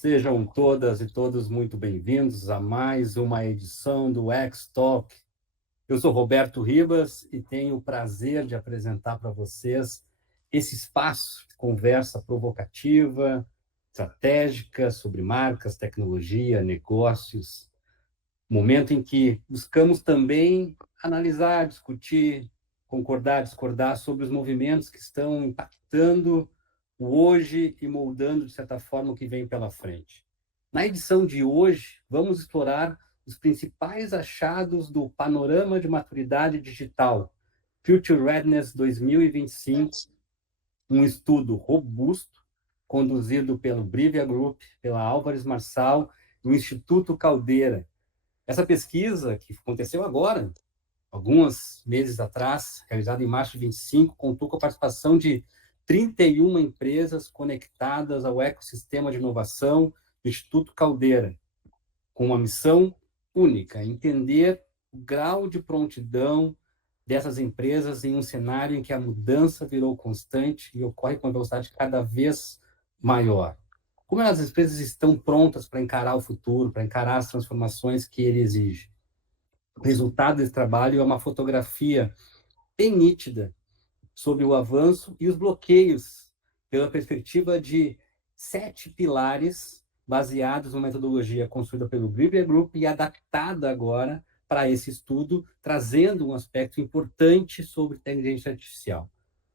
Sejam todas e todos muito bem-vindos a mais uma edição do X-Talk. Eu sou Roberto Ribas e tenho o prazer de apresentar para vocês esse espaço de conversa provocativa, estratégica sobre marcas, tecnologia, negócios. Momento em que buscamos também analisar, discutir, concordar, discordar sobre os movimentos que estão impactando o hoje e moldando, de certa forma, o que vem pela frente. Na edição de hoje, vamos explorar os principais achados do Panorama de Maturidade Digital, Future Readiness 2025, um estudo robusto, conduzido pelo Brivia Group, pela Álvares Marçal e o Instituto Caldeira. Essa pesquisa, que aconteceu agora, alguns meses atrás, realizada em março de 25, contou com a participação de 31 empresas conectadas ao ecossistema de inovação do Instituto Caldeira, com uma missão única: entender o grau de prontidão dessas empresas em um cenário em que a mudança virou constante e ocorre com uma velocidade cada vez maior. Como as empresas estão prontas para encarar o futuro, para encarar as transformações que ele exige? O resultado desse trabalho é uma fotografia bem nítida sobre o avanço e os bloqueios, pela perspectiva de 7 pilares baseados numa metodologia construída pelo Brivia Group e adaptada agora para esse estudo, trazendo um aspecto importante sobre inteligência artificial.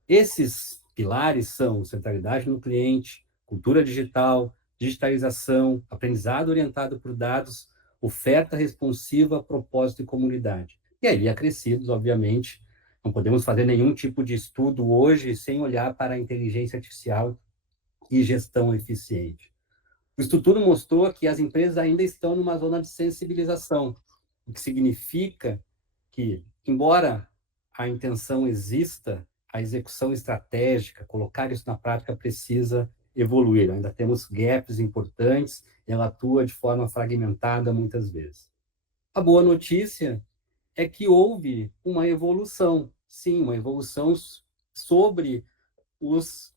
Esses pilares são centralidade no cliente, cultura digital, digitalização, aprendizado orientado por dados, oferta responsiva, propósito e comunidade. E aí, acrescidos, obviamente, não podemos fazer nenhum tipo de estudo hoje sem olhar para a inteligência artificial e gestão eficiente. O estudo mostrou que as empresas ainda estão numa zona de sensibilização, o que significa que, embora a intenção exista, a execução estratégica, colocar isso na prática, precisa evoluir. Ainda temos gaps importantes, ela atua de forma fragmentada muitas vezes. A boa notícia é que houve uma evolução, sim, uma evolução sobre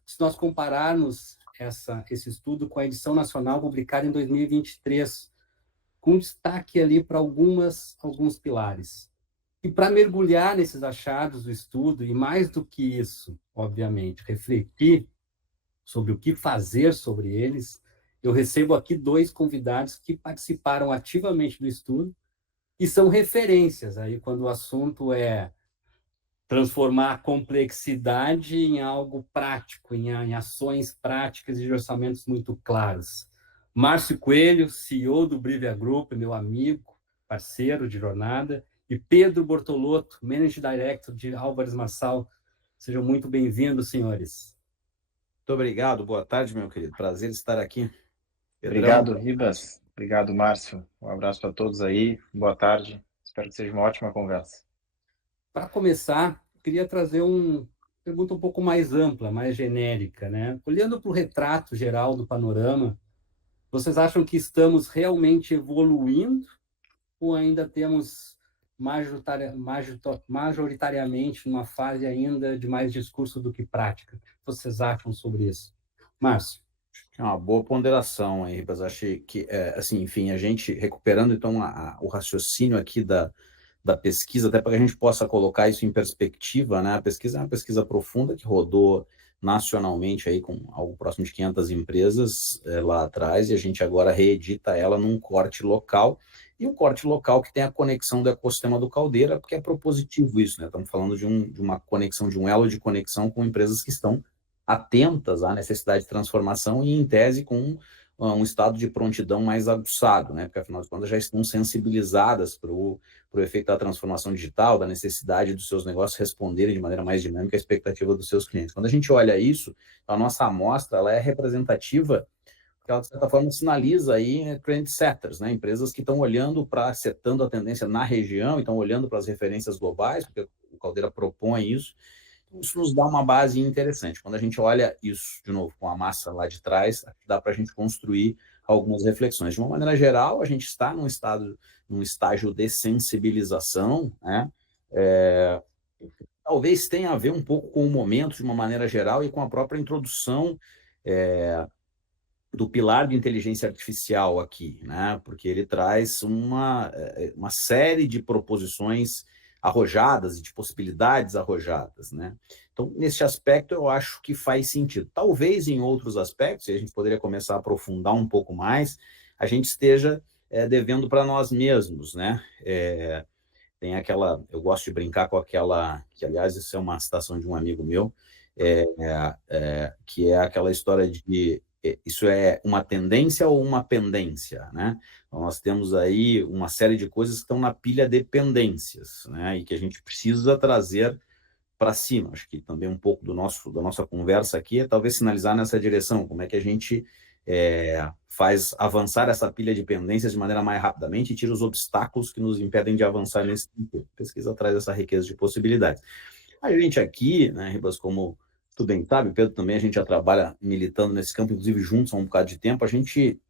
se nós compararmos esse estudo com a edição nacional publicada em 2023, com destaque ali para alguns pilares. E para mergulhar nesses achados do estudo, e mais do que isso, obviamente, refletir sobre o que fazer sobre eles, eu recebo aqui 2 convidados que participaram ativamente do estudo e são referências aí quando o assunto é transformar a complexidade em algo prático, em ações práticas e de orçamentos muito claros. Márcio Coelho, CEO do Brivia Group, meu amigo, parceiro de jornada, e Pedro Bortolotto, Managing Director de Álvares Marçal. Sejam muito bem-vindos, senhores. Muito obrigado, boa tarde, meu querido. Prazer estar aqui. Pedrão. Obrigado, Ribas. Obrigado, Márcio. Um abraço para todos aí. Boa tarde. Espero que seja uma ótima conversa. Para começar, queria trazer uma pergunta um pouco mais ampla, mais genérica, né? Olhando para o retrato geral do panorama, vocês acham que estamos realmente evoluindo ou ainda temos majoritariamente numa fase ainda de mais discurso do que prática? O que vocês acham sobre isso? Márcio. É uma boa ponderação aí, Ribas. Achei que, assim, enfim, a gente recuperando então o raciocínio aqui da pesquisa, até para que a gente possa colocar isso em perspectiva, né? A pesquisa é uma pesquisa profunda que rodou nacionalmente aí com algo próximo de 500 empresas lá atrás, e a gente agora reedita ela num corte local, e um corte local que tem a conexão do ecossistema do Caldeira, porque é propositivo isso, né? Estamos falando de uma conexão, de um elo de conexão com empresas que estão atentas à necessidade de transformação e, em tese, com um estado de prontidão mais aguçado, né? Porque, afinal de contas, já estão sensibilizadas para o efeito da transformação digital, da necessidade dos seus negócios responderem de maneira mais dinâmica à expectativa dos seus clientes. Quando a gente olha isso, a nossa amostra ela é representativa, porque ela, de certa forma, sinaliza aí trendsetters, né? Empresas que estão olhando para, setando a tendência na região, estão olhando para as referências globais, porque o Caldeira propõe isso. Isso nos dá uma base interessante. Quando a gente olha isso, de novo, com a massa lá de trás, dá para a gente construir algumas reflexões. De uma maneira geral, a gente está num estágio de sensibilização, né? Talvez tenha a ver um pouco com o momento, de uma maneira geral, e com a própria introdução do pilar de inteligência artificial aqui, né? Porque ele traz uma série de proposições arrojadas e de possibilidades arrojadas, né? Então, nesse aspecto, eu acho que faz sentido. Talvez em outros aspectos, e a gente poderia começar a aprofundar um pouco mais, a gente esteja devendo para nós mesmos, né? Tem aquela, eu gosto de brincar com aquela, que aliás isso é uma citação de um amigo meu, que é aquela história de isso é uma tendência ou uma pendência, né? Então, nós temos aí uma série de coisas que estão na pilha de pendências, né? E que a gente precisa trazer para cima. Acho que também um pouco da nossa conversa aqui é talvez sinalizar nessa direção, como é que a gente faz avançar essa pilha de pendências de maneira mais rapidamente e tira os obstáculos que nos impedem de avançar nesse sentido. A pesquisa traz essa riqueza de possibilidades. A gente aqui, né, Ribas, como tu bem sabe, Pedro também, a gente já trabalha militando nesse campo, inclusive juntos há um bocado de tempo, a gente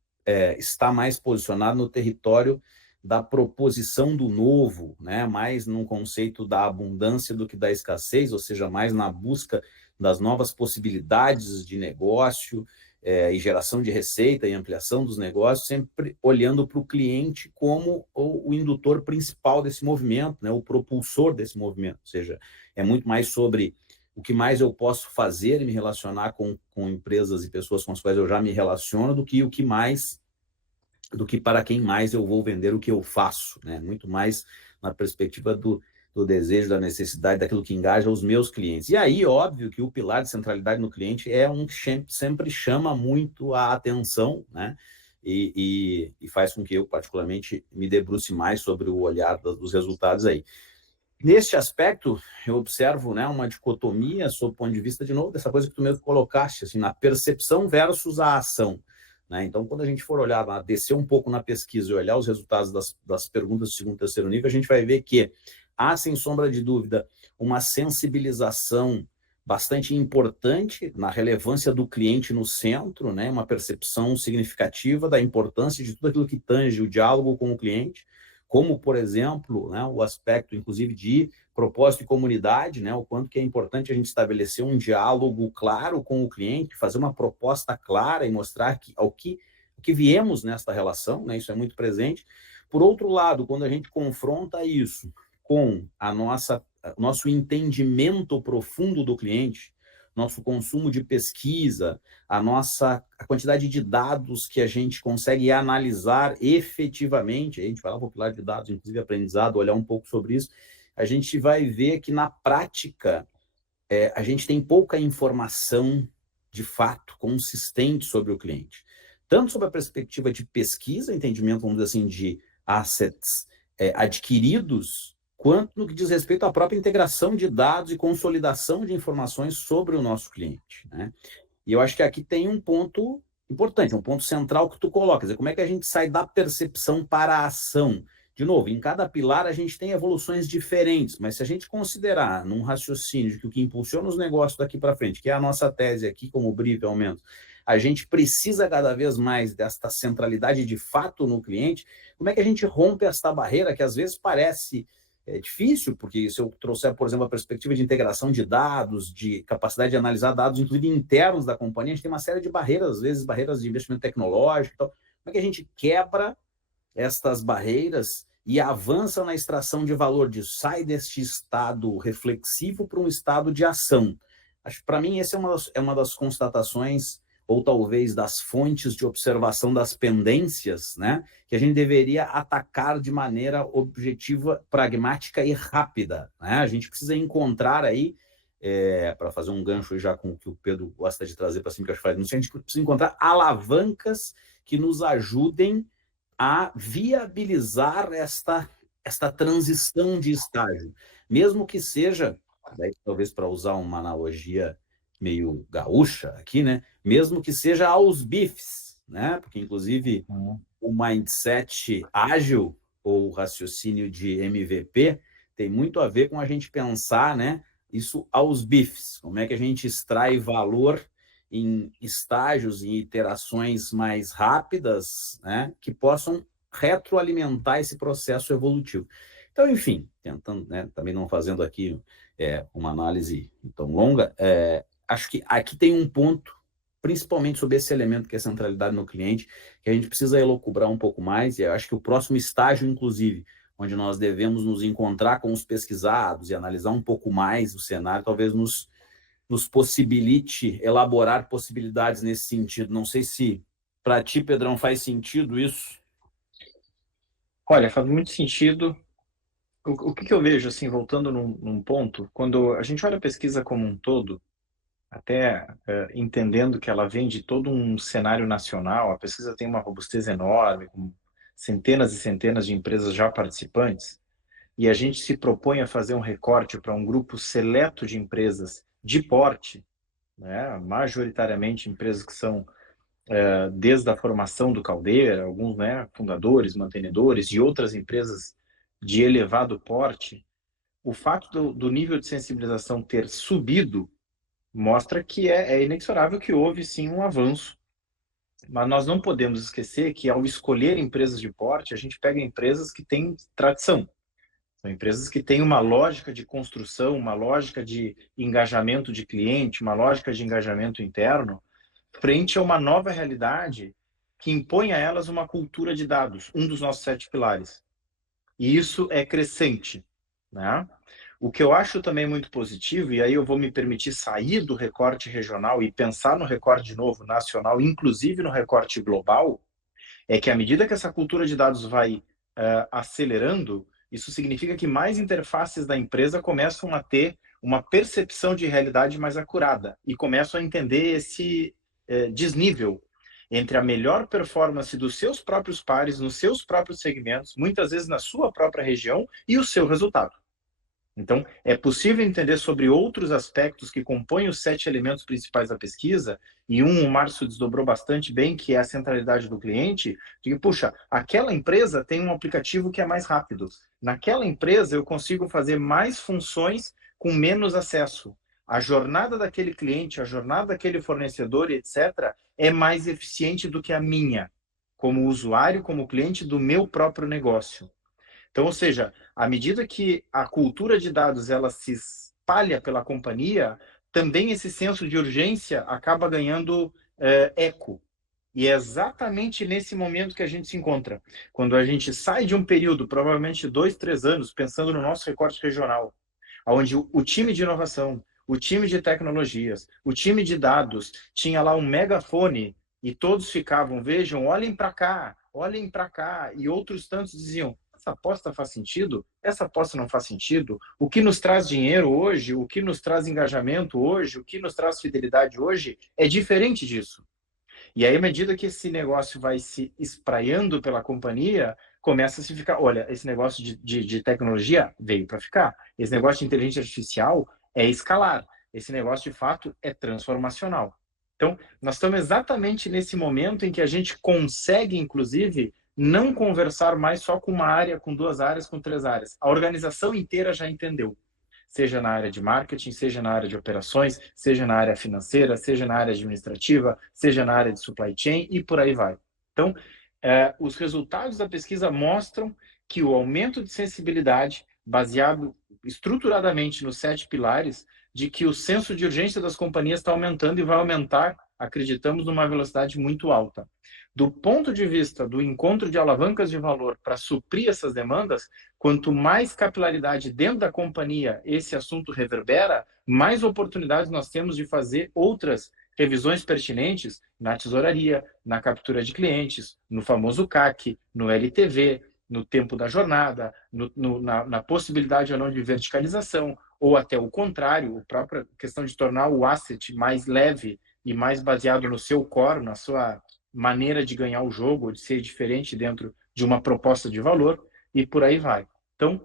está mais posicionado no território da proposição do novo, né, mais num conceito da abundância do que da escassez, ou seja, mais na busca das novas possibilidades de negócio e geração de receita e ampliação dos negócios, sempre olhando para o cliente como o indutor principal desse movimento, né, o propulsor desse movimento, ou seja, é muito mais sobre o que mais eu posso fazer e me relacionar com empresas e pessoas com as quais eu já me relaciono do que para quem mais eu vou vender o que eu faço, né? Muito mais na perspectiva do desejo, da necessidade, daquilo que engaja os meus clientes. E aí, óbvio que o pilar de centralidade no cliente é um que sempre chama muito a atenção, né? E faz com que eu, particularmente, me debruce mais sobre o olhar dos resultados aí. Neste aspecto, eu observo, né, uma dicotomia sob o ponto de vista, de novo, dessa coisa que tu mesmo colocaste, assim, na percepção versus a ação, né? Então, quando a gente for olhar, descer um pouco na pesquisa e olhar os resultados das perguntas de segundo e terceiro nível, a gente vai ver que há, sem sombra de dúvida, uma sensibilização bastante importante na relevância do cliente no centro, né? Uma percepção significativa da importância de tudo aquilo que tange o diálogo com o cliente, como, por exemplo, né, o aspecto, inclusive, de propósito e comunidade, né, o quanto que é importante a gente estabelecer um diálogo claro com o cliente, fazer uma proposta clara e mostrar o que viemos nesta relação, né, isso é muito presente. Por outro lado, quando a gente confronta isso com nosso entendimento profundo do cliente, nosso consumo de pesquisa, a quantidade de dados que a gente consegue analisar efetivamente, a gente vai lá para o pilar de dados, inclusive aprendizado, olhar um pouco sobre isso, a gente vai ver que na prática a gente tem pouca informação de fato consistente sobre o cliente. Tanto sob a perspectiva de pesquisa, entendimento, vamos dizer assim, de assets adquiridos, quanto no que diz respeito à própria integração de dados e consolidação de informações sobre o nosso cliente, né? E eu acho que aqui tem um ponto importante, um ponto central que tu coloca, quer dizer, como é que a gente sai da percepção para a ação? De novo, em cada pilar a gente tem evoluções diferentes, mas se a gente considerar num raciocínio de que o que impulsiona os negócios daqui para frente, que é a nossa tese aqui como brief, ao menos, a gente precisa cada vez mais desta centralidade de fato no cliente, como é que a gente rompe esta barreira que às vezes parece difícil, porque se eu trouxer, por exemplo, a perspectiva de integração de dados, de capacidade de analisar dados, inclusive internos da companhia, a gente tem uma série de barreiras, às vezes barreiras de investimento tecnológico e tal. Como é que a gente quebra estas barreiras e avança na extração de valor disso? Sai deste estado reflexivo para um estado de ação. Acho que, para mim, essa é uma das constatações ou talvez das fontes de observação das pendências, né, que a gente deveria atacar de maneira objetiva, pragmática e rápida, né? A gente precisa encontrar aí, para fazer um gancho já com o que o Pedro gosta de trazer para cima, que eu acho que faz muito sentido, a gente precisa encontrar alavancas que nos ajudem a viabilizar esta transição de estágio, mesmo que seja, daí, talvez para usar uma analogia meio gaúcha aqui, né? Mesmo que seja aos bifes, né? Porque, inclusive, o mindset ágil ou o raciocínio de MVP tem muito a ver com a gente pensar, né, isso aos bifes. Como é que a gente extrai valor em estágios e iterações mais rápidas, né, que possam retroalimentar esse processo evolutivo. Então, enfim, tentando, né, também não fazendo aqui uma análise tão longa, acho que aqui tem um ponto principalmente sobre esse elemento que é a centralidade no cliente, que a gente precisa elocubrar um pouco mais, e eu acho que o próximo estágio, inclusive, onde nós devemos nos encontrar com os pesquisados e analisar um pouco mais o cenário, talvez nos possibilite elaborar possibilidades nesse sentido. Não sei se para ti, Pedrão, faz sentido isso? Olha, faz muito sentido. O que eu vejo, assim, voltando num ponto, quando a gente olha a pesquisa como um todo, até entendendo que ela vem de todo um cenário nacional, a pesquisa tem uma robustez enorme, com centenas e centenas de empresas já participantes, e a gente se propõe a fazer um recorte para um grupo seleto de empresas de porte, né, majoritariamente empresas que são desde a formação do Caldeira, alguns, né, fundadores, mantenedores, e outras empresas de elevado porte. O fato do nível de sensibilização ter subido mostra que é inexorável que houve sim um avanço. Mas nós não podemos esquecer que ao escolher empresas de porte, a gente pega empresas que têm tradição. São empresas que têm uma lógica de construção, uma lógica de engajamento de cliente, uma lógica de engajamento interno, frente a uma nova realidade que impõe a elas uma cultura de dados, um dos nossos 7 pilares. E isso é crescente, né? O que eu acho também muito positivo, e aí eu vou me permitir sair do recorte regional e pensar no recorte de novo nacional, inclusive no recorte global, é que à medida que essa cultura de dados vai acelerando, isso significa que mais interfaces da empresa começam a ter uma percepção de realidade mais acurada e começam a entender esse desnível entre a melhor performance dos seus próprios pares, nos seus próprios segmentos, muitas vezes na sua própria região, e o seu resultado. Então, é possível entender sobre outros aspectos que compõem os 7 elementos principais da pesquisa, e o Márcio desdobrou bastante bem, que é a centralidade do cliente, de que, puxa, aquela empresa tem um aplicativo que é mais rápido. Naquela empresa eu consigo fazer mais funções com menos acesso. A jornada daquele cliente, a jornada daquele fornecedor, etc., é mais eficiente do que a minha, como usuário, como cliente do meu próprio negócio. Então, ou seja, à medida que a cultura de dados ela se espalha pela companhia, também esse senso de urgência acaba ganhando eco. E é exatamente nesse momento que a gente se encontra. Quando a gente sai de um período, provavelmente 2, 3 anos, pensando no nosso recorte regional, onde o time de inovação, o time de tecnologias, o time de dados tinha lá um megafone e todos ficavam, vejam, olhem para cá, e outros tantos diziam, essa aposta faz sentido? Essa aposta não faz sentido? O que nos traz dinheiro hoje, o que nos traz engajamento hoje, o que nos traz fidelidade hoje, é diferente disso. E aí, à medida que esse negócio vai se espraiando pela companhia, começa a se ficar, olha, esse negócio de tecnologia veio para ficar. Esse negócio de inteligência artificial é escalar. Esse negócio, de fato, é transformacional. Então, nós estamos exatamente nesse momento em que a gente consegue, inclusive, não conversar mais só com uma área, com 2 áreas, com 3 áreas. A organização inteira já entendeu. Seja na área de marketing, seja na área de operações, seja na área financeira, seja na área administrativa, seja na área de supply chain e por aí vai. Então, os resultados da pesquisa mostram que o aumento de sensibilidade, baseado estruturadamente nos 7 pilares, de que o senso de urgência das companhias está aumentando e vai aumentar, acreditamos, numa velocidade muito alta. Do ponto de vista do encontro de alavancas de valor para suprir essas demandas, quanto mais capilaridade dentro da companhia esse assunto reverbera, mais oportunidades nós temos de fazer outras revisões pertinentes na tesouraria, na captura de clientes, no famoso CAC, no LTV, no tempo da jornada, na possibilidade ou não de verticalização, ou até o contrário, a própria questão de tornar o asset mais leve e mais baseado no seu core, na sua maneira de ganhar o jogo, de ser diferente dentro de uma proposta de valor, e por aí vai. Então,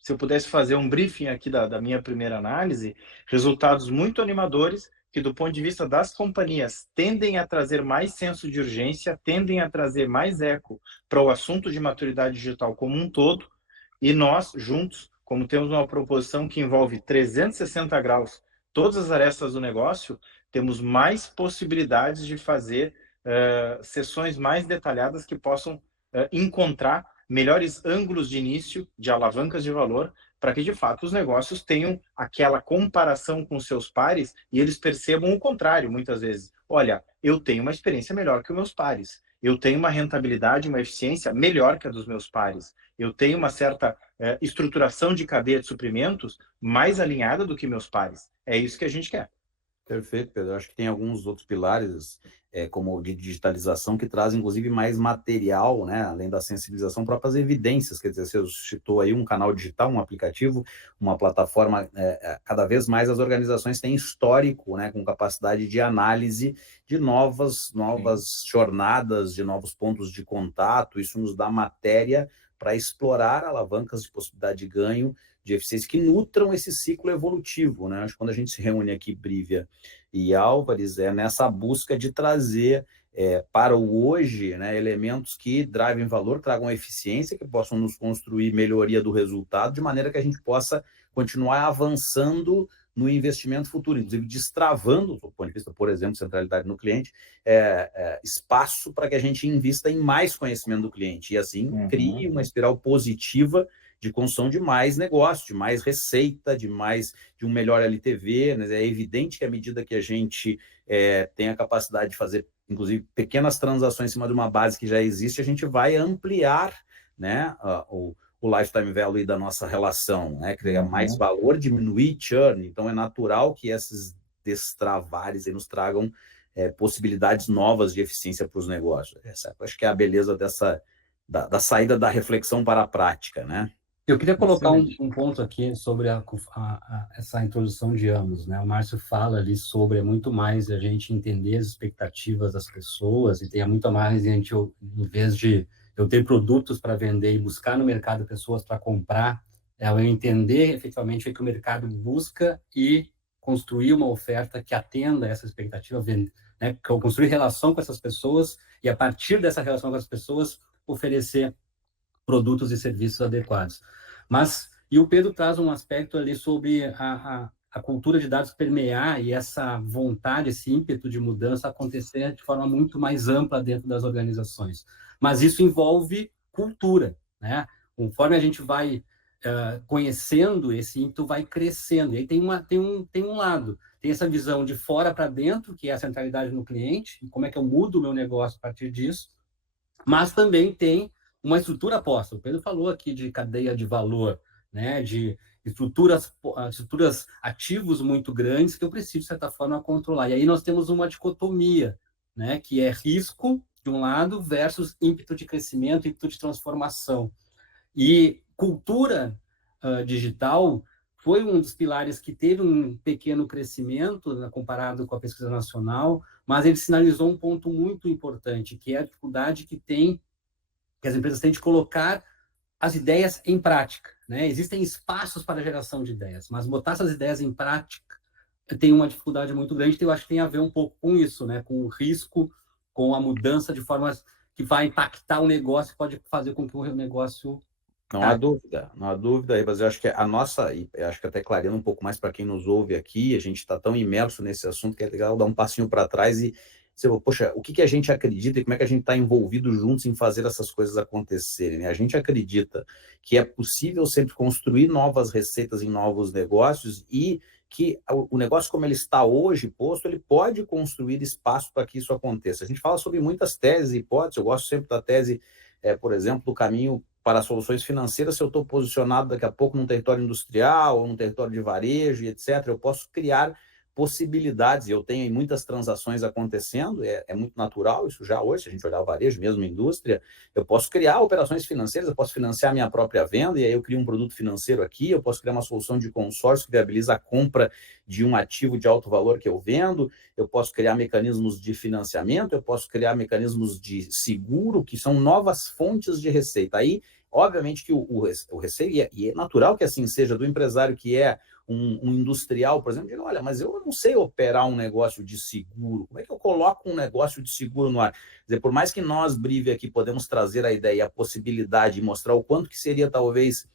se eu pudesse fazer um briefing aqui da minha primeira análise, resultados muito animadores, que do ponto de vista das companhias tendem a trazer mais senso de urgência, tendem a trazer mais eco para o assunto de maturidade digital como um todo, e nós, juntos, como temos uma proposição que envolve 360 graus todas as arestas do negócio, temos mais possibilidades de fazer sessões mais detalhadas que possam encontrar melhores ângulos de início de alavancas de valor para que, de fato, os negócios tenham aquela comparação com seus pares e eles percebam o contrário, muitas vezes. Olha, eu tenho uma experiência melhor que os meus pares. Eu tenho uma rentabilidade, uma eficiência melhor que a dos meus pares. Eu tenho uma certa estruturação de cadeia de suprimentos mais alinhada do que meus pares. É isso que a gente quer. Perfeito, Pedro. Eu acho que tem alguns outros pilares, como o de digitalização, que trazem, inclusive, mais material, né? Além da sensibilização, próprias evidências. Quer dizer, você citou aí um canal digital, um aplicativo, uma plataforma. Cada vez mais as organizações têm histórico, né? Com capacidade de análise de novas jornadas, de novos pontos de contato. Isso nos dá matéria para explorar alavancas de possibilidade de ganho, de eficiência, que nutram esse ciclo evolutivo, né? Acho que quando a gente se reúne aqui, Brívia e Álvares, é nessa busca de trazer para o hoje, né, elementos que drivem valor, tragam eficiência, que possam nos construir melhoria do resultado, de maneira que a gente possa continuar avançando no investimento futuro, inclusive destravando, do ponto de vista, por exemplo, centralidade no cliente, espaço para que a gente invista em mais conhecimento do cliente e assim crie uma espiral positiva de construção de mais negócio, de mais receita, de um melhor LTV, né? É evidente que à medida que a gente tem a capacidade de fazer, inclusive, pequenas transações em cima de uma base que já existe, a gente vai ampliar, né, o lifetime value da nossa relação, né? Criar mais valor, diminuir churn. Então, é natural que esses destravares aí nos tragam possibilidades novas de eficiência para os negócios. Acho que é a beleza da saída da reflexão para a prática, né? Eu queria colocar um ponto aqui sobre essa introdução de ambos, né? O Márcio fala ali sobre muito mais a gente entender as expectativas das pessoas e tem muito mais a gente, em vez de eu ter produtos para vender e buscar no mercado pessoas para comprar, eu entender efetivamente o que o mercado busca e construir uma oferta que atenda a essa expectativa, né? Construir relação com essas pessoas e, a partir dessa relação com as pessoas, oferecer produtos e serviços adequados. E o Pedro traz um aspecto ali sobre a cultura de dados permear e essa vontade, esse ímpeto de mudança acontecer de forma muito mais ampla dentro das organizações. Mas isso envolve cultura, né? Conforme a gente vai conhecendo, esse ímpeto vai crescendo. E aí tem um lado, tem essa visão de fora para dentro, que é a centralidade no cliente, como é que eu mudo o meu negócio a partir disso, mas também tem uma estrutura posta. O Pedro falou aqui de cadeia de valor, né? De estruturas ativos muito grandes que eu preciso, de certa forma, controlar. E aí nós temos uma dicotomia, né? Que é risco, de um lado, versus ímpeto de crescimento, ímpeto de transformação. E cultura digital foi um dos pilares que teve um pequeno crescimento, né, comparado com a pesquisa nacional, mas ele sinalizou um ponto muito importante, que é a dificuldade que as empresas têm de colocar as ideias em prática, né? Existem espaços para a geração de ideias, mas botar essas ideias em prática tem uma dificuldade muito grande, então eu acho que tem a ver um pouco com isso, né? Com o risco, com a mudança de formas que vai impactar o negócio, pode fazer com que o negócio... Não há dúvida, mas eu acho que eu acho que até clareando um pouco mais para quem nos ouve aqui, a gente está tão imerso nesse assunto que é legal dar um passinho para trás e você fala, poxa, o que a gente acredita e como é que a gente está envolvido juntos em fazer essas coisas acontecerem, né? A gente acredita que é possível sempre construir novas receitas em novos negócios e que o negócio como ele está hoje posto, ele pode construir espaço para que isso aconteça. A gente fala sobre muitas teses e hipóteses, eu gosto sempre da tese, por exemplo, do caminho para soluções financeiras. Se eu estou posicionado daqui a pouco num território industrial ou num território de varejo e etc., eu posso criar possibilidades, eu tenho muitas transações acontecendo, é muito natural isso já hoje, se a gente olhar o varejo, mesmo a indústria, eu posso criar operações financeiras, eu posso financiar minha própria venda, e aí eu crio um produto financeiro aqui, eu posso criar uma solução de consórcio que viabiliza a compra de um ativo de alto valor que eu vendo, eu posso criar mecanismos de financiamento, eu posso criar mecanismos de seguro, que são novas fontes de receita. Aí, obviamente que o receita, e é natural que assim seja, do empresário que é um industrial, por exemplo, diga, olha, mas eu não sei operar um negócio de seguro, como é que eu coloco um negócio de seguro no ar? Quer dizer, por mais que nós, Brívia, aqui podemos trazer a ideia, a possibilidade, e mostrar o quanto que seria, talvez,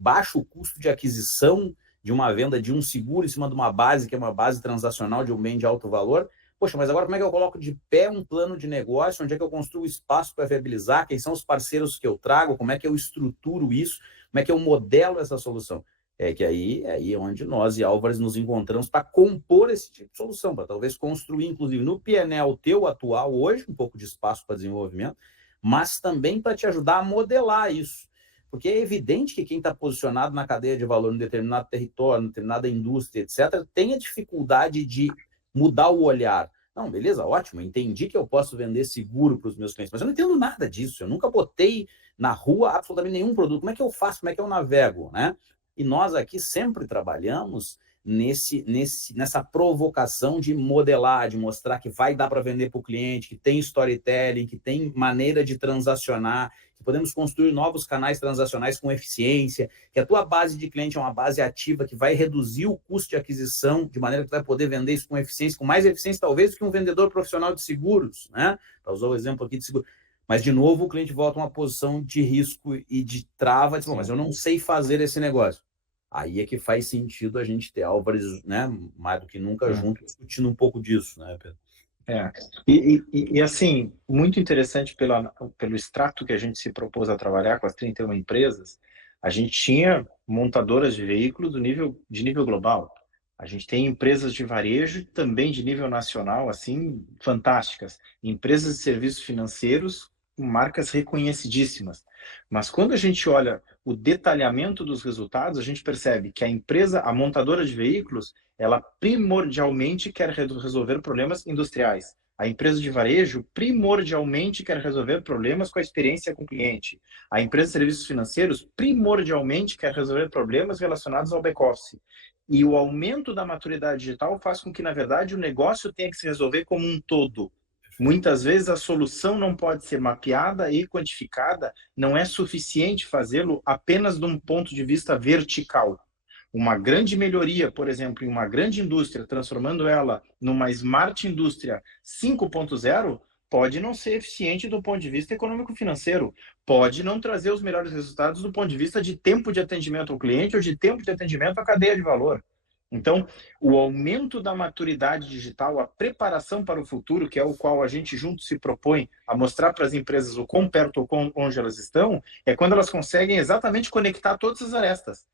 baixo o custo de aquisição de uma venda de um seguro em cima de uma base, que é uma base transacional de um bem de alto valor, Poxa, mas agora como é que eu coloco de pé um plano de negócio? Onde é que eu construo espaço para viabilizar? Quem são os parceiros que eu trago? Como é que eu estruturo isso? Como é que eu modelo essa solução? É que aí é onde nós e Álvares nos encontramos para compor esse tipo de solução, para talvez construir, inclusive, no PNL teu atual hoje, um pouco de espaço para desenvolvimento, mas também para te ajudar a modelar isso. Porque é evidente que quem está posicionado na cadeia de valor em determinado território, em determinada indústria, etc., tem a dificuldade de mudar o olhar. Não, beleza, ótimo, entendi que eu posso vender seguro para os meus clientes, mas eu não entendo nada disso, eu nunca botei na rua absolutamente nenhum produto. Como é que eu faço? Como é que eu navego? Né? E nós aqui sempre trabalhamos nessa provocação de modelar, de mostrar que vai dar para vender para o cliente, que tem storytelling, que tem maneira de transacionar, que podemos construir novos canais transacionais com eficiência, que a tua base de cliente é uma base ativa que vai reduzir o custo de aquisição, de maneira que tu vai poder vender isso com eficiência, com mais eficiência talvez do que um vendedor profissional de seguros, né? Para usar o exemplo aqui de seguro. Mas, de novo, o cliente volta a uma posição de risco e de trava, diz, mas eu não sei fazer esse negócio. Aí é que faz sentido a gente ter Álvares, né, mais do que nunca junto, discutindo um pouco disso, né, Pedro? Assim, muito interessante pelo extrato que a gente se propôs a trabalhar com as 31 empresas, a gente tinha montadoras de veículos de nível global. A gente tem empresas de varejo também de nível nacional, assim, fantásticas. Empresas de serviços financeiros com marcas reconhecidíssimas. Mas quando a gente olha o detalhamento dos resultados, a gente percebe que a montadora de veículos, ela primordialmente quer resolver problemas industriais. A empresa de varejo primordialmente quer resolver problemas com a experiência com o cliente. A empresa de serviços financeiros primordialmente quer resolver problemas relacionados ao back-office. E o aumento da maturidade digital faz com que, na verdade, o negócio tenha que se resolver como um todo. Muitas vezes a solução não pode ser mapeada e quantificada, não é suficiente fazê-lo apenas de um ponto de vista vertical. Uma grande melhoria, por exemplo, em uma grande indústria, transformando ela numa smart indústria 5.0, pode não ser eficiente do ponto de vista econômico-financeiro, pode não trazer os melhores resultados do ponto de vista de tempo de atendimento ao cliente ou de tempo de atendimento à cadeia de valor. Então, o aumento da maturidade digital, a preparação para o futuro, que é o qual a gente junto se propõe a mostrar para as empresas o quão perto ou onde elas estão, é quando elas conseguem exatamente conectar todas as arestas.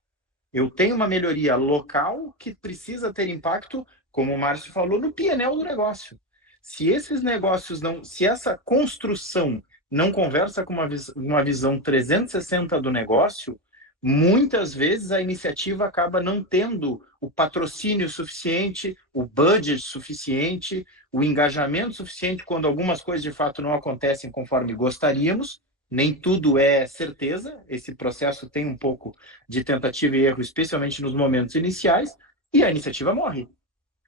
Eu tenho uma melhoria local que precisa ter impacto, como o Márcio falou, no PNL do negócio. Se esses negócios se essa construção não conversa com uma visão 360 do negócio, muitas vezes a iniciativa acaba não tendo o patrocínio suficiente, o budget suficiente, o engajamento suficiente quando algumas coisas de fato não acontecem conforme gostaríamos. Nem tudo é certeza, esse processo tem um pouco de tentativa e erro, especialmente nos momentos iniciais, e a iniciativa morre.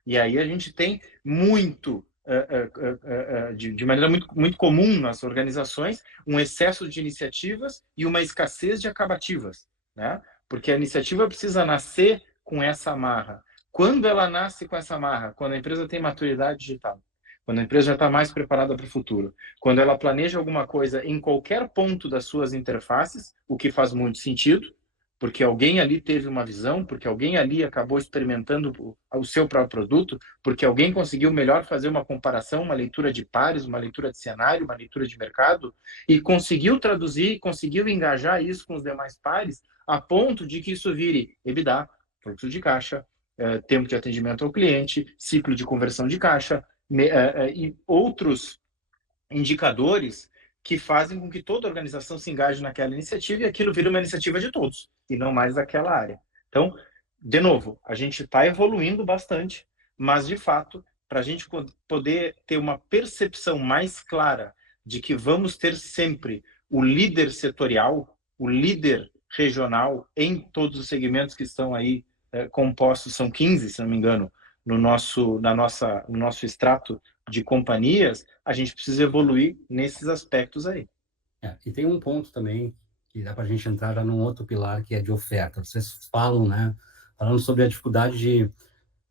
E aí a gente tem de maneira muito comum nas organizações, um excesso de iniciativas e uma escassez de acabativas, né? Porque a iniciativa precisa nascer com essa amarra. Quando ela nasce com essa amarra? Quando a empresa tem maturidade digital. Quando a empresa já está mais preparada para o futuro. Quando ela planeja alguma coisa em qualquer ponto das suas interfaces, o que faz muito sentido, porque alguém ali teve uma visão, porque alguém ali acabou experimentando o seu próprio produto, porque alguém conseguiu melhor fazer uma comparação, uma leitura de pares, uma leitura de cenário, uma leitura de mercado, e conseguiu traduzir, conseguiu engajar isso com os demais pares, a ponto de que isso vire EBITDA, fluxo de caixa, tempo de atendimento ao cliente, ciclo de conversão de caixa, e outros indicadores que fazem com que toda a organização se engaje naquela iniciativa e aquilo vira uma iniciativa de todos, e não mais daquela área. Então, de novo, a gente está evoluindo bastante, mas, de fato, para a gente poder ter uma percepção mais clara de que vamos ter sempre o líder setorial, o líder regional em todos os segmentos que estão aí compostos, são 15, se não me engano, no nosso extrato de companhias, a gente precisa evoluir nesses aspectos aí. E tem um ponto também que dá para a gente entrar já num outro pilar, que é de oferta. Vocês falam, né, falando sobre a dificuldade de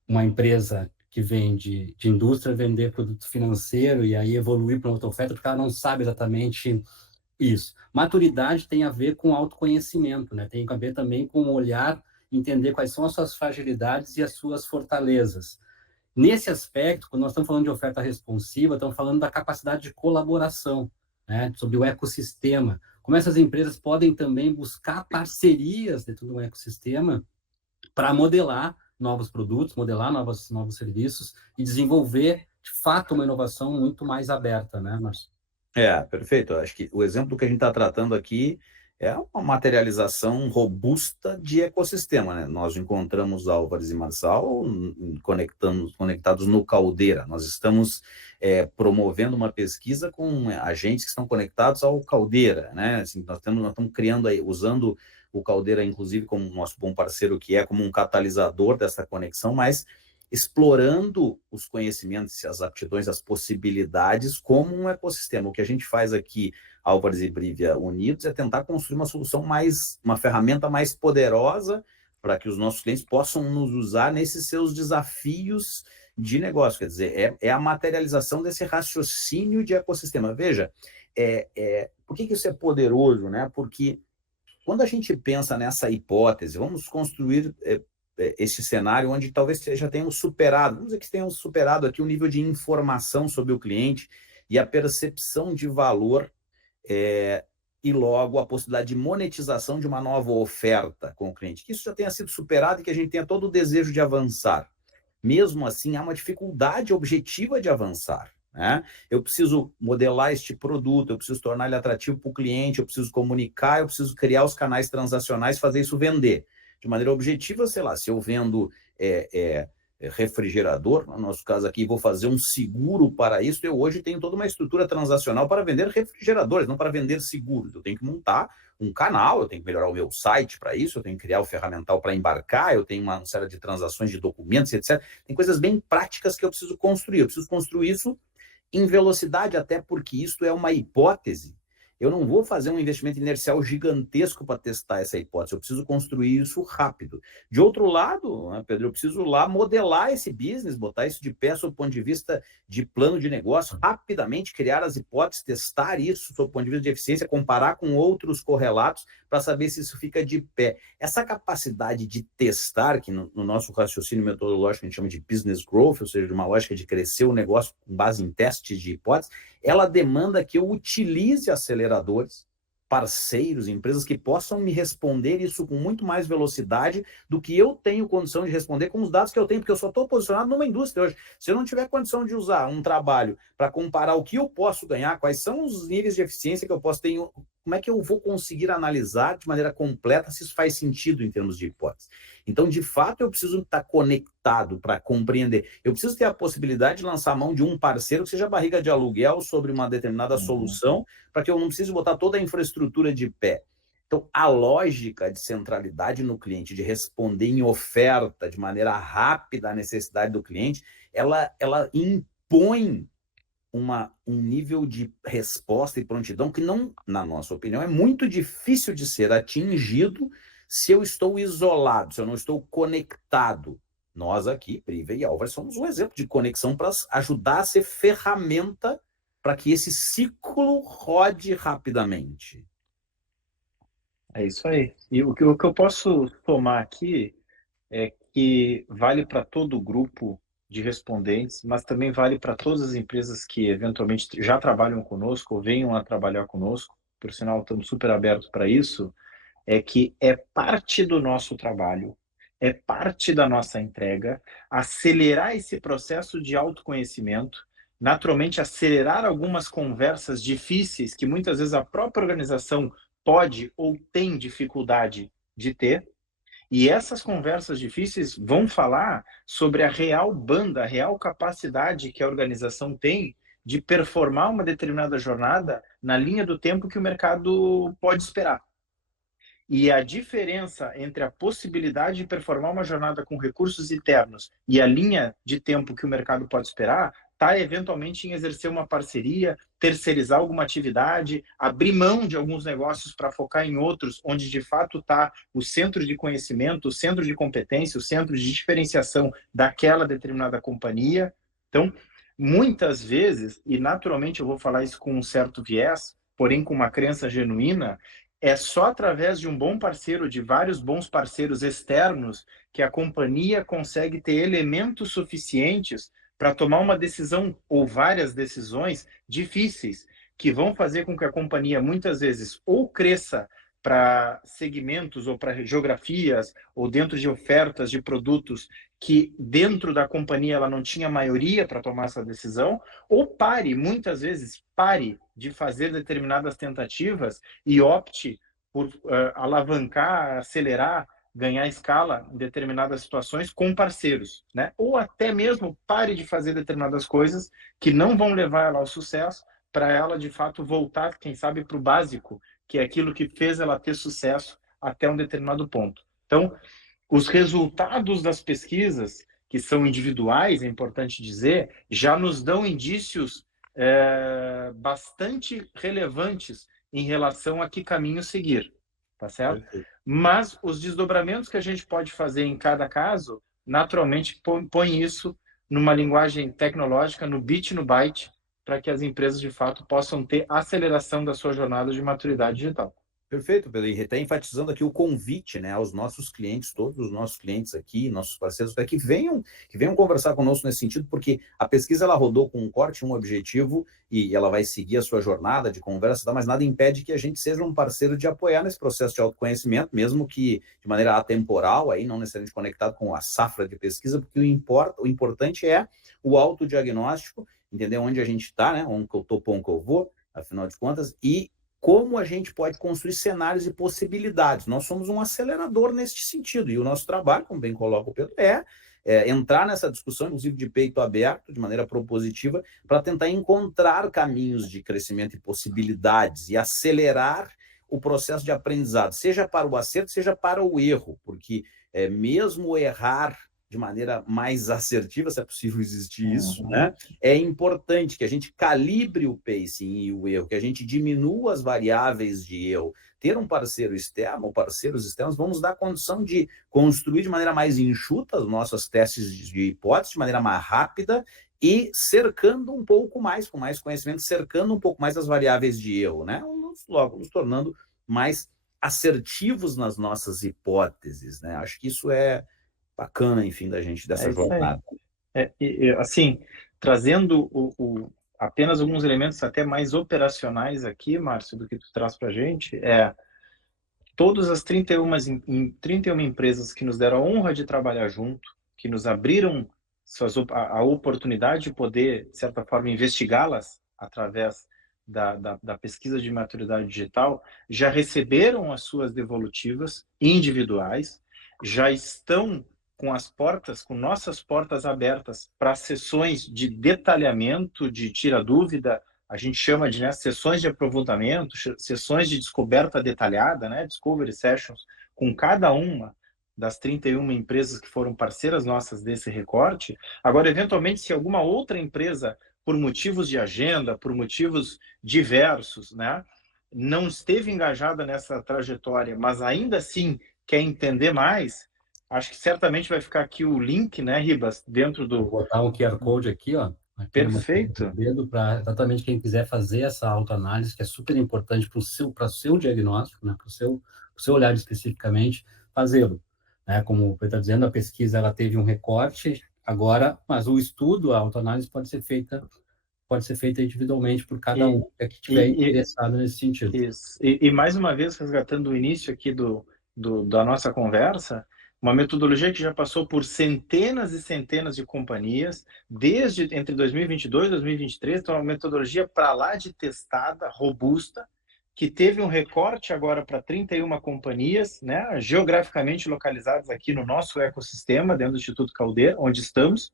uma empresa que vende de indústria vender produto financeiro e aí evoluir para outra oferta, porque ela não sabe exatamente isso. Maturidade tem a ver com autoconhecimento, né? Tem a ver também com olhar, entender quais são as suas fragilidades e as suas fortalezas. Nesse aspecto, quando nós estamos falando de oferta responsiva, estamos falando da capacidade de colaboração, né, sobre o ecossistema. Como essas empresas podem também buscar parcerias dentro de um ecossistema para modelar novos produtos, modelar novos serviços e desenvolver, de fato, uma inovação muito mais aberta, né, Márcio? Perfeito. Eu acho que o exemplo que a gente está tratando aqui é uma materialização robusta de ecossistema, né? Nós encontramos Álvares e Marçal conectados no Caldeira. Nós estamos promovendo uma pesquisa com agentes que estão conectados ao Caldeira, né? Assim, nós estamos criando aí, usando o Caldeira, inclusive, como nosso bom parceiro que é, como um catalisador dessa conexão, mas explorando os conhecimentos, as aptidões, as possibilidades como um ecossistema. O que a gente faz aqui, Álvares e Brivia unidos, é tentar construir uma solução uma ferramenta mais poderosa para que os nossos clientes possam nos usar nesses seus desafios de negócio. Quer dizer, é a materialização desse raciocínio de ecossistema. Veja, por que isso é poderoso, né? Porque quando a gente pensa nessa hipótese, vamos construir esse cenário onde talvez já tenham superado, vamos dizer que tenham superado aqui o nível de informação sobre o cliente e a percepção de valor e logo a possibilidade de monetização de uma nova oferta com o cliente. Que isso já tenha sido superado e que a gente tenha todo o desejo de avançar. Mesmo assim, há uma dificuldade objetiva de avançar, né? Eu preciso modelar este produto, eu preciso tornar ele atrativo para o cliente, eu preciso comunicar, eu preciso criar os canais transacionais, fazer isso vender. De maneira objetiva, sei lá, se eu vendo refrigerador, no nosso caso aqui, vou fazer um seguro para isso, eu hoje tenho toda uma estrutura transacional para vender refrigeradores, não para vender seguros. Eu tenho que montar um canal, eu tenho que melhorar o meu site para isso, eu tenho que criar o ferramental para embarcar, eu tenho uma série de transações de documentos, etc. Tem coisas bem práticas que eu preciso construir. Eu preciso construir isso em velocidade, até porque isso é uma hipótese. Eu não vou fazer um investimento inercial gigantesco para testar essa hipótese, eu preciso construir isso rápido. De outro lado, né, Pedro, eu preciso lá modelar esse business, botar isso de pé sob o ponto de vista de plano de negócio, rapidamente criar as hipóteses, testar isso sob o ponto de vista de eficiência, comparar com outros correlatos para saber se isso fica de pé. Essa capacidade de testar, que no nosso raciocínio metodológico a gente chama de business growth, ou seja, de uma lógica de crescer o negócio com base em testes de hipóteses, ela demanda que eu utilize aceleradores, parceiros, empresas que possam me responder isso com muito mais velocidade do que eu tenho condição de responder com os dados que eu tenho, porque eu só estou posicionado numa indústria hoje. Se eu não tiver condição de usar um trabalho para comparar o que eu posso ganhar, quais são os níveis de eficiência que eu posso ter, como é que eu vou conseguir analisar de maneira completa se isso faz sentido em termos de hipótese? Então, de fato, eu preciso estar conectado para compreender. Eu preciso ter a possibilidade de lançar a mão de um parceiro que seja barriga de aluguel sobre uma determinada solução, para que eu não precise botar toda a infraestrutura de pé. Então, a lógica de centralidade no cliente, de responder em oferta de maneira rápida à necessidade do cliente, ela impõe um nível de resposta e prontidão que não, na nossa opinião, é muito difícil de ser atingido se eu estou isolado, se eu não estou conectado. Nós aqui, Priva e Álvares, somos um exemplo de conexão para ajudar a ser ferramenta para que esse ciclo rode rapidamente. É isso aí. E o que eu posso tomar aqui é que vale para todo o grupo de respondentes, mas também vale para todas as empresas que eventualmente já trabalham conosco ou venham a trabalhar conosco, por sinal estamos super abertos para isso, é que é parte do nosso trabalho, é parte da nossa entrega, acelerar esse processo de autoconhecimento, naturalmente acelerar algumas conversas difíceis que muitas vezes a própria organização pode ou tem dificuldade de ter, e essas conversas difíceis vão falar sobre a real banda, a real capacidade que a organização tem de performar uma determinada jornada na linha do tempo que o mercado pode esperar. E a diferença entre a possibilidade de performar uma jornada com recursos internos e a linha de tempo que o mercado pode esperar está eventualmente em exercer uma parceria, terceirizar alguma atividade, abrir mão de alguns negócios para focar em outros, onde de fato está o centro de conhecimento, o centro de competência, o centro de diferenciação daquela determinada companhia. Então, muitas vezes, e naturalmente eu vou falar isso com um certo viés, porém com uma crença genuína, é só através de um bom parceiro, de vários bons parceiros externos, que a companhia consegue ter elementos suficientes para tomar uma decisão ou várias decisões difíceis, que vão fazer com que a companhia muitas vezes ou cresça para segmentos ou para geografias ou dentro de ofertas de produtos que dentro da companhia ela não tinha maioria para tomar essa decisão, ou pare, muitas vezes pare de fazer determinadas tentativas e opte por alavancar, acelerar, ganhar escala em determinadas situações com parceiros, né? Ou até mesmo pare de fazer determinadas coisas que não vão levar ela ao sucesso, para ela de fato voltar, quem sabe, para o básico, que é aquilo que fez ela ter sucesso até um determinado ponto. Então, os resultados das pesquisas, que são individuais, é importante dizer, já nos dão indícios bastante relevantes em relação a que caminho seguir, tá certo? Perfeito. Mas os desdobramentos que a gente pode fazer em cada caso, naturalmente põe isso numa linguagem tecnológica, no bit, no byte, para que as empresas de fato possam ter aceleração da sua jornada de maturidade digital. Perfeito, Pedro. E até enfatizando aqui o convite, né, aos nossos clientes, todos os nossos clientes aqui, nossos parceiros, para que venham conversar conosco nesse sentido, porque a pesquisa ela rodou com um corte, um objetivo, e ela vai seguir a sua jornada de conversa, mas nada impede que a gente seja um parceiro de apoiar nesse processo de autoconhecimento, mesmo que de maneira atemporal, aí não necessariamente conectado com a safra de pesquisa, porque o importante é o autodiagnóstico, entender onde a gente está, né, onde eu estou, onde eu vou, afinal de contas, e como a gente pode construir cenários e possibilidades. Nós somos um acelerador neste sentido, e o nosso trabalho, como bem coloca o Pedro, é entrar nessa discussão, inclusive de peito aberto, de maneira propositiva, para tentar encontrar caminhos de crescimento e possibilidades, e acelerar o processo de aprendizado, seja para o acerto, seja para o erro, porque mesmo errar de maneira mais assertiva, se é possível existir isso, né? É importante que a gente calibre o pacing e o erro, que a gente diminua as variáveis de erro. Ter um parceiro externo ou parceiros externos vão nos dar a condição de construir de maneira mais enxuta as nossas testes de hipótese, de maneira mais rápida e cercando um pouco mais, com mais conhecimento, cercando um pouco mais as variáveis de erro, né? Logo nos tornando mais assertivos nas nossas hipóteses, né? Acho que isso é bacana, enfim, da gente, dessa jornada. Assim, trazendo apenas alguns elementos até mais operacionais aqui, Márcio, do que tu traz para a gente, todas as 31 empresas que nos deram a honra de trabalhar junto, que nos abriram a oportunidade de poder, de certa forma, investigá-las através da pesquisa de maturidade digital, já receberam as suas devolutivas individuais, já estão com nossas portas abertas para sessões de detalhamento, de tira dúvida, a gente chama de sessões de aprofundamento, sessões de descoberta detalhada, Discovery Sessions, com cada uma das 31 empresas que foram parceiras nossas desse recorte. Agora, eventualmente, se alguma outra empresa, por motivos de agenda, por motivos diversos, não esteve engajada nessa trajetória, mas ainda assim quer entender mais, acho que certamente vai ficar aqui o link, Ribas, dentro do... Vou botar um QR Code aqui, ó. Aqui Perfeito. Para exatamente quem quiser fazer essa autoanálise, que é super importante para o seu diagnóstico, para o seu olhar especificamente, fazê-lo. Como o Pedro está dizendo, a pesquisa ela teve um recorte, agora, mas o estudo, a autoanálise pode ser feita individualmente por cada um que estiver interessado nesse sentido. Isso. E mais uma vez, resgatando o início aqui da nossa conversa, uma metodologia que já passou por centenas e centenas de companhias, desde entre 2022 e 2023, então uma metodologia para lá de testada, robusta, que teve um recorte agora para 31 companhias, geograficamente localizadas aqui no nosso ecossistema, dentro do Instituto Caldeira, onde estamos,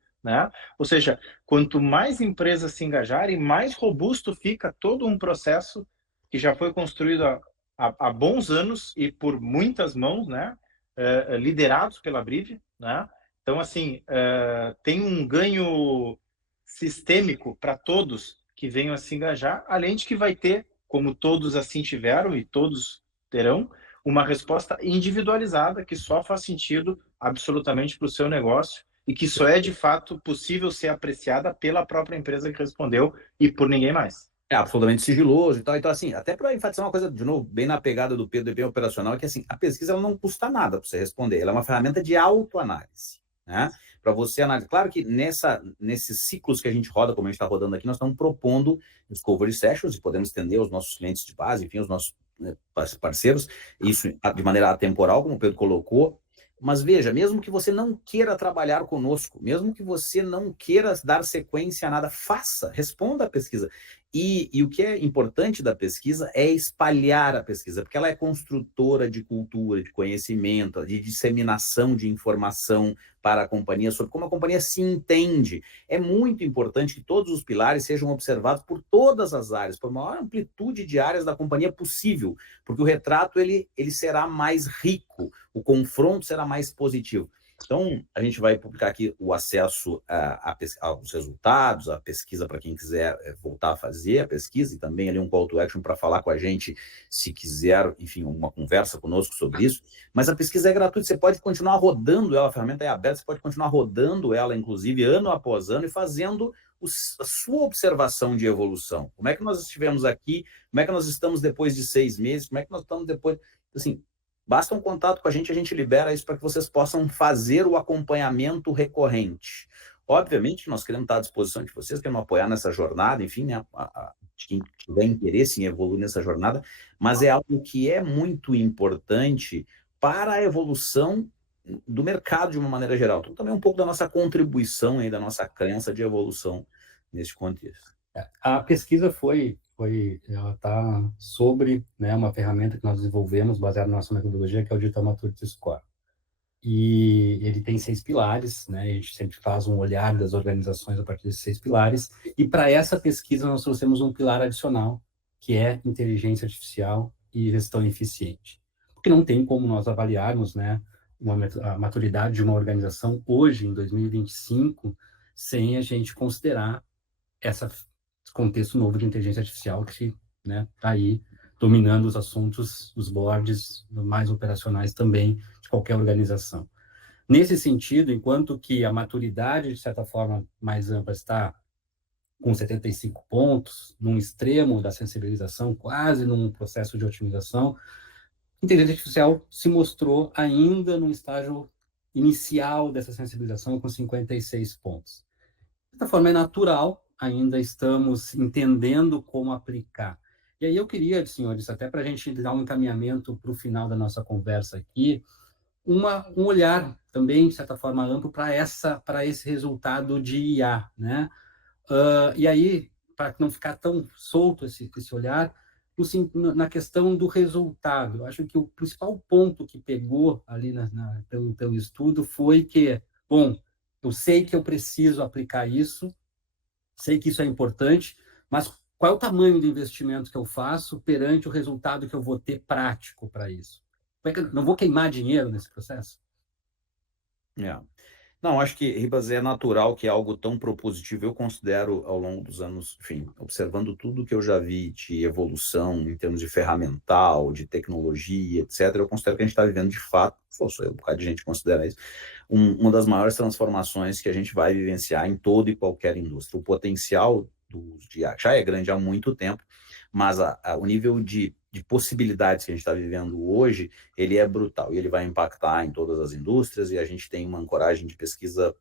Ou seja, quanto mais empresas se engajarem, mais robusto fica todo um processo que já foi construído há bons anos e por muitas mãos, liderados pela Brive, Então, assim, tem um ganho sistêmico para todos que venham a se engajar, além de que vai ter, como todos assim tiveram e todos terão, uma resposta individualizada que só faz sentido absolutamente para o seu negócio e que só é de fato possível ser apreciada pela própria empresa que respondeu e por ninguém mais. É absolutamente sigiloso e tal. Então, assim, até para enfatizar uma coisa, de novo, bem na pegada do Pedro e bem operacional, é que assim, a pesquisa ela não custa nada para você responder. Ela é uma ferramenta de autoanálise, né? Para você analisar. Claro que nesses ciclos que a gente roda, como a gente está rodando aqui, nós estamos propondo discovery sessions e podemos estender aos nossos clientes de base, enfim, os nossos, né, parceiros, isso de maneira atemporal, como o Pedro colocou. Mas veja, mesmo que você não queira trabalhar conosco, mesmo que você não queira dar sequência a nada, faça, responda a pesquisa. E o que é importante da pesquisa é espalhar a pesquisa, porque ela é construtora de cultura, de conhecimento, de disseminação de informação para a companhia, sobre como a companhia se entende. É muito importante que todos os pilares sejam observados por todas as áreas, por maior amplitude de áreas da companhia possível, porque o retrato ele será mais rico, o confronto será mais positivo. Então, a gente vai publicar aqui o acesso aos resultados, a pesquisa para quem quiser voltar a fazer a pesquisa, e também ali um call to action para falar com a gente, se quiser, enfim, uma conversa conosco sobre isso. Mas a pesquisa é gratuita, você pode continuar rodando ela, a ferramenta é aberta, você pode continuar rodando ela, inclusive, ano após ano, e fazendo a sua observação de evolução. Como é que nós estivemos aqui, como é que nós estamos depois de 6 meses, como é que nós estamos depois... Assim, basta um contato com a gente libera isso para que vocês possam fazer o acompanhamento recorrente. Obviamente, nós queremos estar à disposição de vocês, queremos apoiar nessa jornada, enfim, né, de quem tiver interesse em evoluir nessa jornada, mas é algo que é muito importante para a evolução do mercado de uma maneira geral. Então, também um pouco da nossa contribuição e da nossa crença de evolução nesse contexto. A pesquisa ela está sobre, né, uma ferramenta que nós desenvolvemos baseada na nossa metodologia, que é o Digital Maturity Score. E ele tem 6 pilares, né? A gente sempre faz um olhar das organizações a partir desses 6 pilares. E para essa pesquisa nós trouxemos um pilar adicional, que é inteligência artificial e gestão eficiente. Porque não tem como nós avaliarmos, né, a maturidade de uma organização hoje, em 2025, sem a gente considerar esse contexto novo de inteligência artificial que, né, está aí dominando os assuntos, os boards mais operacionais também de qualquer organização. Nesse sentido, enquanto que a maturidade, de certa forma, mais ampla está com 75 pontos, num extremo da sensibilização, quase num processo de otimização, a inteligência artificial se mostrou ainda num estágio inicial dessa sensibilização com 56 pontos. De certa forma, é natural, ainda estamos entendendo como aplicar. E aí eu queria, senhores, até para a gente dar um encaminhamento para o final da nossa conversa aqui, um olhar também, de certa forma, amplo para esse resultado de IA, né? E aí, para não ficar tão solto esse olhar, na questão do resultado, eu acho que o principal ponto que pegou ali pelo estudo foi que, bom, eu sei que eu preciso aplicar isso, sei que isso é importante, mas qual é o tamanho do investimento que eu faço perante o resultado que eu vou ter prático para isso? Não vou queimar dinheiro nesse processo? Não, acho que, Ribas, é natural que algo tão propositivo, eu considero ao longo dos anos, enfim, observando tudo que eu já vi de evolução em termos de ferramental, de tecnologia, etc., eu considero que a gente está vivendo de fato, sou eu, um bocado de gente considera isso, uma das maiores transformações que a gente vai vivenciar em toda e qualquer indústria. O potencial de já é grande há muito tempo, mas o nível de possibilidades que a gente está vivendo hoje, ele é brutal e ele vai impactar em todas as indústrias e a gente tem uma ancoragem de pesquisa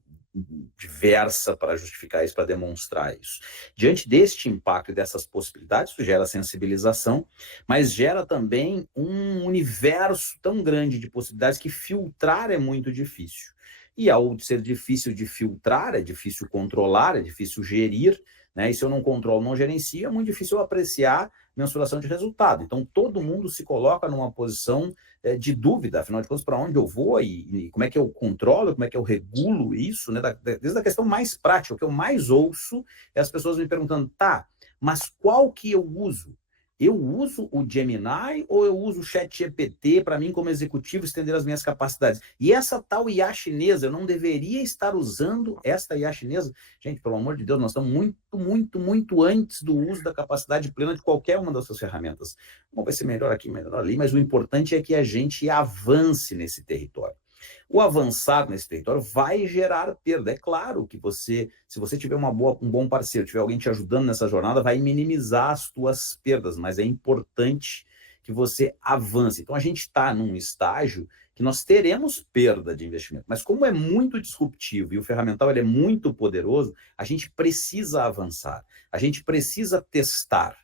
diversa para justificar isso, para demonstrar isso. Diante deste impacto e dessas possibilidades, isso gera sensibilização, mas gera também um universo tão grande de possibilidades que filtrar é muito difícil. E ao ser difícil de filtrar, é difícil controlar, é difícil gerir, né? E se eu não controlo, não gerencio, é muito difícil apreciar mensuração de resultado. Então, todo mundo se coloca numa posição de dúvida, afinal de contas, para onde eu vou e como é que eu controlo, como é que eu regulo isso, né? Desde a questão mais prática, o que eu mais ouço é as pessoas me perguntando, tá, mas qual que eu uso? Eu uso o Gemini ou eu uso o ChatGPT para mim, como executivo, estender as minhas capacidades? E essa tal IA chinesa, eu não deveria estar usando esta IA chinesa? Gente, pelo amor de Deus, nós estamos muito antes do uso da capacidade plena de qualquer uma dessas ferramentas. Bom, vai ser melhor aqui, melhor ali, mas o importante é que a gente avance nesse território. O avançar nesse território vai gerar perda. É claro que se você tiver um bom parceiro, tiver alguém te ajudando nessa jornada, vai minimizar as tuas perdas, mas é importante que você avance. Então, a gente está num estágio que nós teremos perda de investimento, mas como é muito disruptivo e o ferramental ele é muito poderoso, a gente precisa avançar, a gente precisa testar.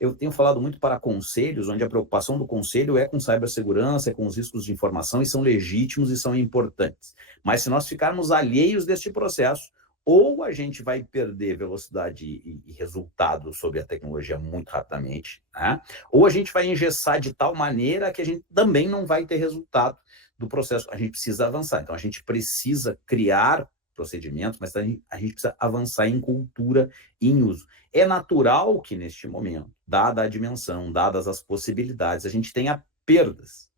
Eu tenho falado muito para conselhos, onde a preocupação do conselho é com cibersegurança, é com os riscos de informação, e são legítimos e são importantes. Mas se nós ficarmos alheios deste processo, ou a gente vai perder velocidade e resultado sobre a tecnologia muito rapidamente, né? Ou a gente vai engessar de tal maneira que a gente também não vai ter resultado do processo. A gente precisa avançar. Então, a gente precisa criar procedimentos, mas a gente precisa avançar em cultura e em uso. É natural que, neste momento, dada a dimensão, dadas as possibilidades, a gente tenha perdas.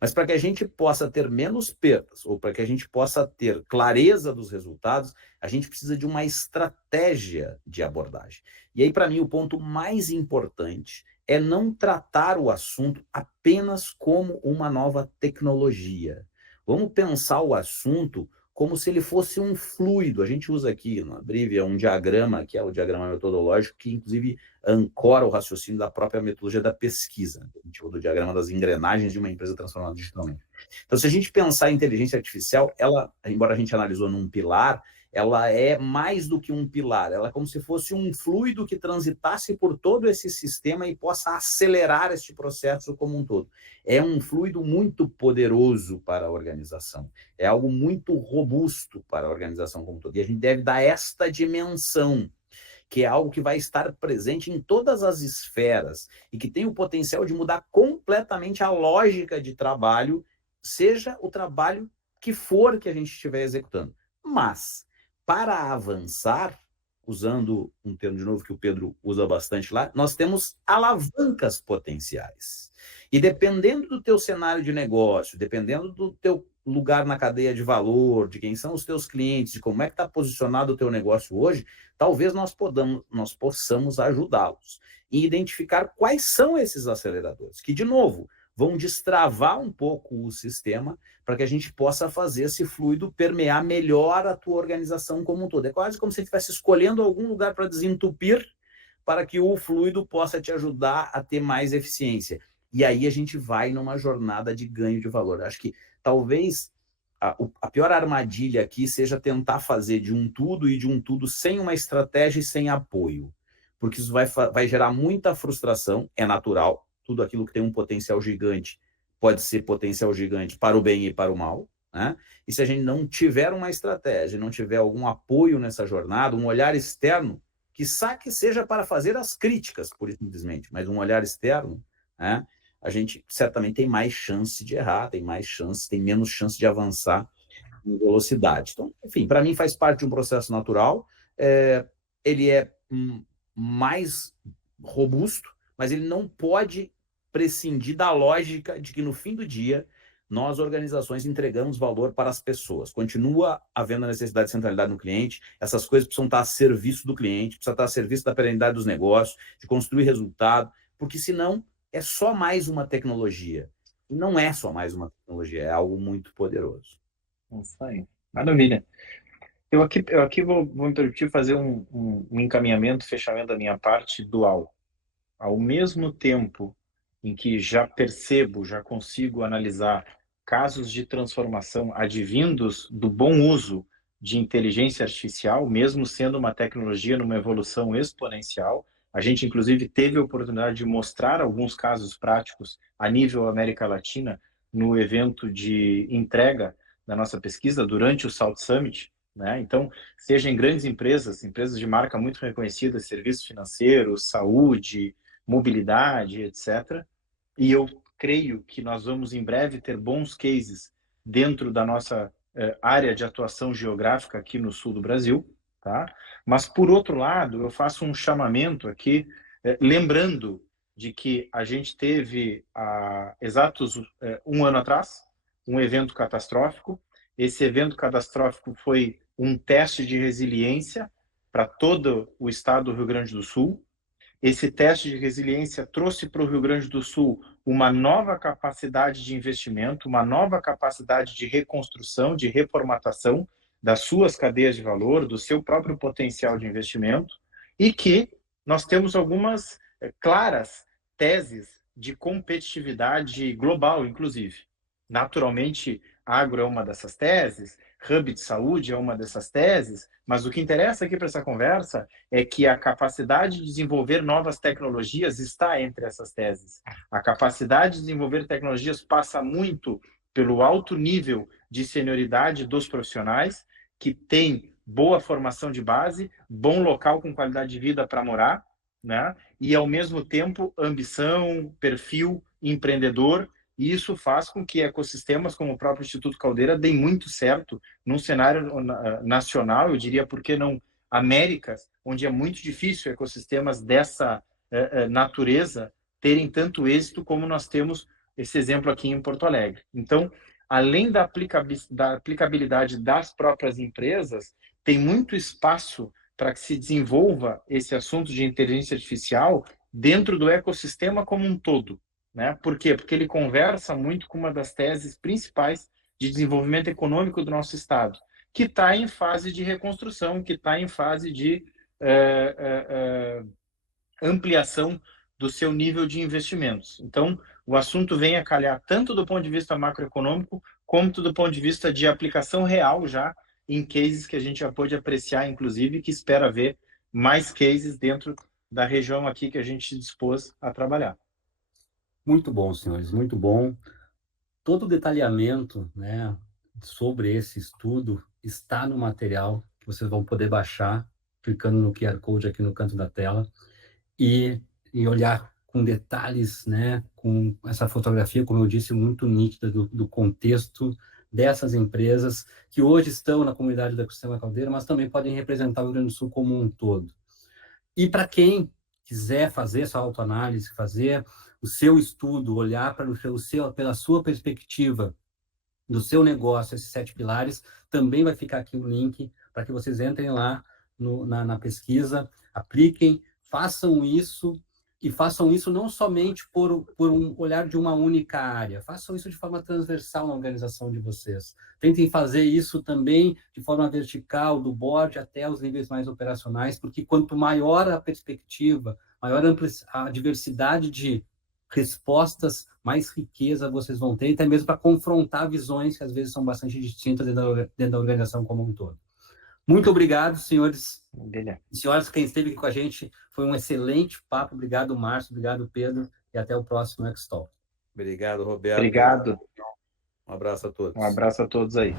Mas para que a gente possa ter menos perdas, ou para que a gente possa ter clareza dos resultados, a gente precisa de uma estratégia de abordagem. E aí, para mim, o ponto mais importante é não tratar o assunto apenas como uma nova tecnologia. Vamos pensar o assunto como se ele fosse um fluido. A gente usa aqui na Brivia um diagrama, que é o diagrama metodológico, que inclusive ancora o raciocínio da própria metodologia da pesquisa. A gente usa o diagrama das engrenagens de uma empresa transformada digitalmente. Então, se a gente pensar em inteligência artificial, ela, embora a gente analisou num pilar, ela é mais do que um pilar, ela é como se fosse um fluido que transitasse por todo esse sistema e possa acelerar este processo como um todo. É um fluido muito poderoso para a organização, é algo muito robusto para a organização como um todo, e a gente deve dar esta dimensão, que é algo que vai estar presente em todas as esferas e que tem o potencial de mudar completamente a lógica de trabalho, seja o trabalho que for que a gente estiver executando. Mas, para avançar, usando um termo de novo que o Pedro usa bastante lá, nós temos alavancas potenciais. E dependendo do teu cenário de negócio, dependendo do teu lugar na cadeia de valor, de quem são os teus clientes, de como é que está posicionado o teu negócio hoje, talvez nós possamos ajudá-los e identificar quais são esses aceleradores, que, de novo, vão destravar um pouco o sistema para que a gente possa fazer esse fluido permear melhor a tua organização como um todo. É quase como se você estivesse escolhendo algum lugar para desentupir para que o fluido possa te ajudar a ter mais eficiência. E aí a gente vai numa jornada de ganho de valor. Acho que talvez a pior armadilha aqui seja tentar fazer de um tudo e de um tudo sem uma estratégia e sem apoio, porque isso vai gerar muita frustração, é natural, tudo aquilo que tem um potencial gigante pode ser potencial gigante para o bem e para o mal, né? E se a gente não tiver uma estratégia, não tiver algum apoio nessa jornada, um olhar externo, que seja para fazer as críticas, por simplesmente, mas um olhar externo, né? A gente certamente tem mais chance de errar, tem menos chance de avançar em velocidade. Então, enfim, para mim faz parte de um processo natural, ele é mais robusto, mas ele não pode prescindir da lógica de que no fim do dia nós, organizações, entregamos valor para as pessoas. Continua havendo a necessidade de centralidade no cliente, essas coisas precisam estar a serviço do cliente, precisa estar a serviço da perenidade dos negócios, de construir resultado, porque senão é só mais uma tecnologia. E não é só mais uma tecnologia, é algo muito poderoso. Isso aí. Maravilha. Eu aqui vou me permitir fazer um encaminhamento, fechamento da minha parte dual. Ao mesmo tempo em que já percebo, já consigo analisar casos de transformação advindos do bom uso de inteligência artificial, mesmo sendo uma tecnologia numa evolução exponencial. A gente, inclusive, teve a oportunidade de mostrar alguns casos práticos a nível América Latina no evento de entrega da nossa pesquisa durante o South Summit, né? Então, seja em grandes empresas de marca muito reconhecidas, serviços financeiros, saúde, mobilidade, etc. E eu creio que nós vamos em breve ter bons cases dentro da nossa área de atuação geográfica aqui no sul do Brasil, tá? Mas, por outro lado, eu faço um chamamento aqui, lembrando de que a gente teve, há exatos um ano atrás, um evento catastrófico. Esse evento catastrófico foi um teste de resiliência para todo o estado do Rio Grande do Sul. Esse teste de resiliência trouxe para o Rio Grande do Sul uma nova capacidade de investimento, uma nova capacidade de reconstrução, de reformatação das suas cadeias de valor, do seu próprio potencial de investimento, e que nós temos algumas claras teses de competitividade global, inclusive. Naturalmente, agro é uma dessas teses, hub de saúde é uma dessas teses, mas o que interessa aqui para essa conversa é que a capacidade de desenvolver novas tecnologias está entre essas teses. A capacidade de desenvolver tecnologias passa muito pelo alto nível de senioridade dos profissionais, que têm boa formação de base, bom local com qualidade de vida para morar, né? E, ao mesmo tempo, ambição, perfil empreendedor, e isso faz com que ecossistemas como o próprio Instituto Caldeira deem muito certo num cenário nacional, eu diria, por que não Américas, onde é muito difícil ecossistemas dessa natureza terem tanto êxito como nós temos esse exemplo aqui em Porto Alegre. Então, além da aplicabilidade das próprias empresas, tem muito espaço para que se desenvolva esse assunto de inteligência artificial dentro do ecossistema como um todo. Né? Por quê? Porque ele conversa muito com uma das teses principais de desenvolvimento econômico do nosso Estado, que está em fase de reconstrução, que está em fase de ampliação do seu nível de investimentos. Então, o assunto vem a calhar tanto do ponto de vista macroeconômico, como do ponto de vista de aplicação real já em cases que a gente já pôde apreciar, inclusive, que espera ver mais cases dentro da região aqui que a gente se dispôs a trabalhar. Muito bom, senhores, muito bom. Todo o detalhamento, né, sobre esse estudo está no material que vocês vão poder baixar, clicando no QR Code aqui no canto da tela, e olhar com detalhes, né, com essa fotografia, como eu disse, muito nítida do contexto dessas empresas que hoje estão na comunidade do ecossistema Caldeira, mas também podem representar o Rio Grande do Sul como um todo. E para quem quiser fazer essa autoanálise, fazer o seu estudo, olhar pela sua perspectiva do seu negócio, esses 7 pilares, também vai ficar aqui o link para que vocês entrem lá na pesquisa, apliquem, façam isso, e façam isso não somente por um olhar de uma única área, façam isso de forma transversal na organização de vocês. Tentem fazer isso também de forma vertical, do board até os níveis mais operacionais, porque quanto maior a perspectiva, maior a diversidade de respostas, mais riqueza vocês vão ter, até mesmo para confrontar visões que às vezes são bastante distintas dentro da organização como um todo. Muito obrigado, senhores e senhoras, quem esteve aqui com a gente. Foi um excelente papo. Obrigado, Márcio. Obrigado, Pedro. E até o próximo X-Talk. Obrigado, Roberto. Obrigado. Um abraço a todos. Um abraço a todos aí.